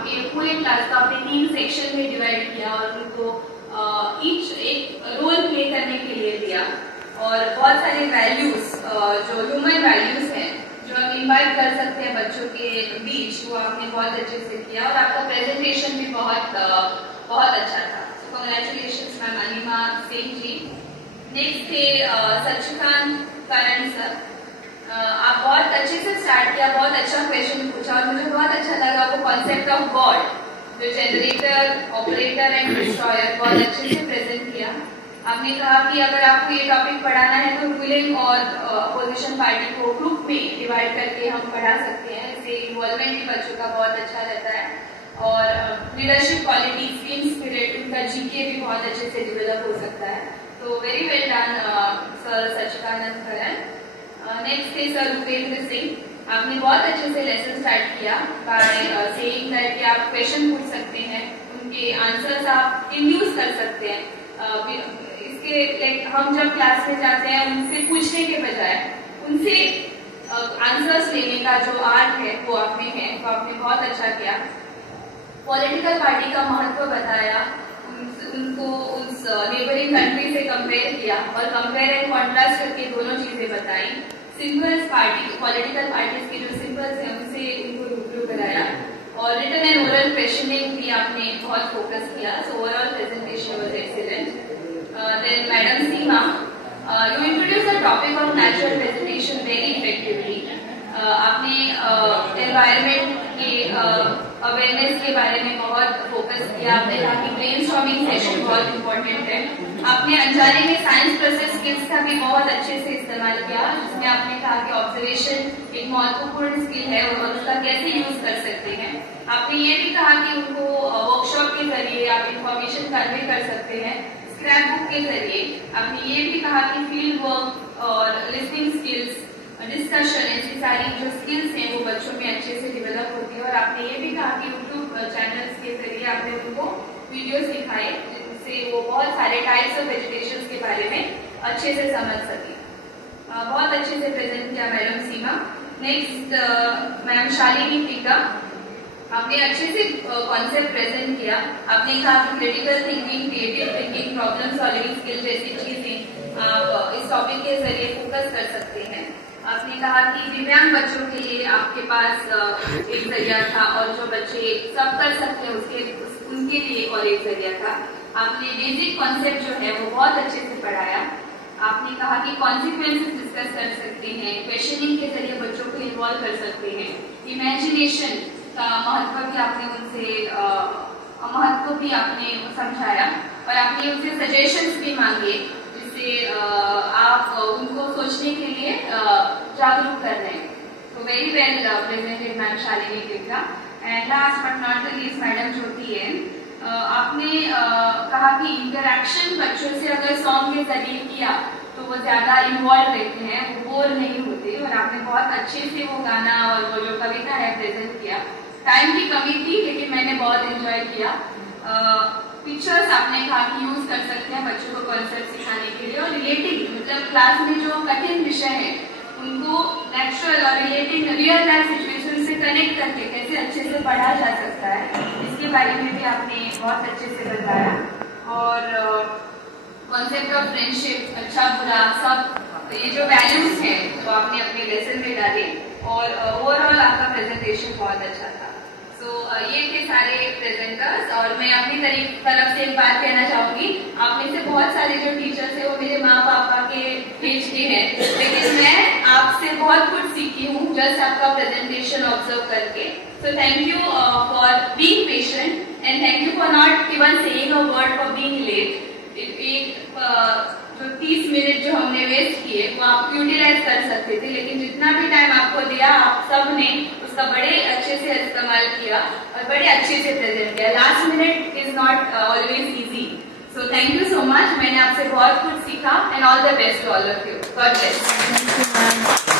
आपके पूरे क्लास को आपने 3 सेक्शन में डिवाइड किया और उनको ईच एक रोल प्ले करने के लिए दिया और बहुत सारे वैल्यूज जो ह्यूमन वैल्यूज हैं जो हम इन्वाइट कर सकते हैं बच्चों के बीच, वो आपने बहुत अच्छे से किया और आपका प्रेजेंटेशन भी बहुत अच्छा था। कॉन्ग्रेचुलेशन मैम अनिमा सिंह जी। नेक्स्ट थे सचिकांत करण सर। आप बहुत अच्छे से स्टार्ट किया, बहुत अच्छा क्वेश्चन पूछा और मुझे बहुत अच्छा लगा वो कॉन्सेप्ट ऑफ गॉड, जो जनरेटर, ऑपरेटर एंड डिस्ट्रॉयर, बहुत अच्छे से प्रेजेंट किया। आपने कहा कि अगर आपको ये टॉपिक पढ़ाना है तो रूलिंग और अपोजिशन पार्टी को ग्रुप में डिवाइड करके हम पढ़ा सकते हैं, इससे इन्वॉल्वमेंट भी बच्चों का बहुत अच्छा रहता है और लीडरशिप क्वालिटीज, टीम स्पिरिट, उनका जीके भी बहुत अच्छे से डेवलप हो सकता है। तो वेरी वेल डन सर सचिकानंद करण। नेक्स्ट है सर रुपेंद्र सिंह। आपने बहुत अच्छे से लेसन स्टार्ट किया बाय सेइंग दैट कि आप क्वेश्चन पूछ सकते हैं, उनके आंसर्स आप इंड्यूस कर सकते हैं। इसके लाइक हम जब क्लास में जाते हैं उनसे पूछने के बजाय उनसे आंसर्स लेने का जो आर्ट है वो आप में है, तो आपने बहुत अच्छा किया। पॉलिटिकल पार्टी का महत्व बताया, उनको उस नेबरिंग कंट्री से कंपेयर किया और कंपेयर एंड कॉन्ट्रास्ट करके दोनों चीजें बताई। सिंबल्स पार्टी, पॉलिटिकल पार्टीज के जो सिंबल्स हैं उनसे उनको रूबरू कराया और रिटन एंड ओरल क्वेश्चनिंग भी आपने बहुत फोकस किया। So overall presentation was excellent. Then Madam Seema, you introduced the topic of natural vegetation very effectively. आपने environment के awareness के बारे में बहुत फोकस किया। आपने कहा कि ब्रेनस्टॉर्मिंग सेशन बहुत इम्पोर्टेंट है। आपने अनजाने में साइंस प्रोसेस स्किल्स का भी बहुत अच्छे से इस्तेमाल किया, जिसमें आपने कहा कि ऑब्जर्वेशन एक महत्वपूर्ण स्किल है और उसका कैसे यूज कर सकते हैं। आपने ये भी कहा कि उनको वर्कशॉप के जरिए आप इंफॉर्मेशन कन्वे कर सकते हैं, स्क्रैप बुक के जरिए। आपने ये भी कहा कि फील्ड वर्क और लिसनिंग स्किल्स, डिस्कशन, ऐसी सारी जो स्किल्स हैं वो बच्चों में अच्छे से डेवलप होती है और आपने ये भी कहा कि यूट्यूब चैनल्स के जरिए आपने उनको वीडियोस दिखाए जिससे वो बहुत सारे टाइप्स ऑफ वेजिटेशन के बारे में अच्छे से समझ सके। बहुत अच्छे से प्रेजेंट किया मैडम सीमा। नेक्स्ट मैम शालिनी टीका। आपने अच्छे से कॉन्सेप्ट प्रेजेंट किया। आपने कहा कि critical thinking, creative thinking, problem solving skill जैसी चीजें आप इस टॉपिक के जरिए फोकस कर सकते हैं। आपने कहा कि दिव्यांग बच्चों के लिए आपके पास एक जरिया था और जो बच्चे सब कर सकते हैं उनके लिए और एक जरिया था। आपने बेसिक कॉन्सेप्ट जो है वो बहुत अच्छे से पढ़ाया। आपने कहा कि कॉन्सिक्वेंसेस डिस्कस कर सकते हैं, क्वेश्चनिंग के जरिए बच्चों को इन्वॉल्व कर सकते हैं, इमेजिनेशन का महत्व भी आपने समझाया और आपने उनसे सजेशंस भी मांगे जिससे आप उनको सोचने के लिए जागरूक कर रहे हैं। तो very well presented ma'am Shalini Tikka. And last but not the least madam Jyoti N. आपने कहा कि इंटरैक्शन बच्चों से अगर सॉन्ग के जरिए किया तो वो ज्यादा इन्वॉल्व रहते हैं, वो बोर नहीं होते और आपने बहुत अच्छे से वो गाना और वो जो कविता है प्रेजेंट किया। टाइम की कमी थी लेकिन मैंने बहुत एंजॉय किया। पिक्चर्स आपने कहा कि यूज कर सकते हैं बच्चों को कॉन्सेप्ट सिखाने के लिए और रिलेटिंग, मतलब क्लास में जो कठिन विषय है उनको नेचुरल और रिलेटिंग रियल लाइफ सिचुएशन से कनेक्ट करके कैसे अच्छे से पढ़ा जा सकता है, इसके बारे में भी आपने बहुत अच्छे से बताया। और कॉन्सेप्ट ऑफ फ्रेंडशिप, अच्छा बुरा सब ये जो वैल्यूज हैं वो आपने अपने लेसन में डाले और ओवरऑल आपका प्रेजेंटेशन बहुत अच्छा था। सो ये थे सारे प्रेजेंटर्स और मैं अपनी तरफ से एक बात कहना चाहूंगी। आप में से बहुत सारे जो टीचर्स हैं वो मेरे माँ पापा के एज के हैं, लेकिन मैं आपसे बहुत कुछ सीखी हूँ जस्ट आपका प्रेजेंटेशन ऑब्जर्व करके। So thank you for being patient and thank you for not even saying a word for being late. जो 30 मिनट जो हमने वेस्ट किए वो आप यूटिलाइज कर सकते थे, लेकिन जितना भी टाइम आपको दिया आप सब ने उसका बड़े अच्छे से इस्तेमाल किया और बड़े अच्छे से प्रेजेंट किया। Last minute is not always easy. So thank you so much. मैंने आपसे बहुत कुछ सीखा and all the best to all of you. God bless.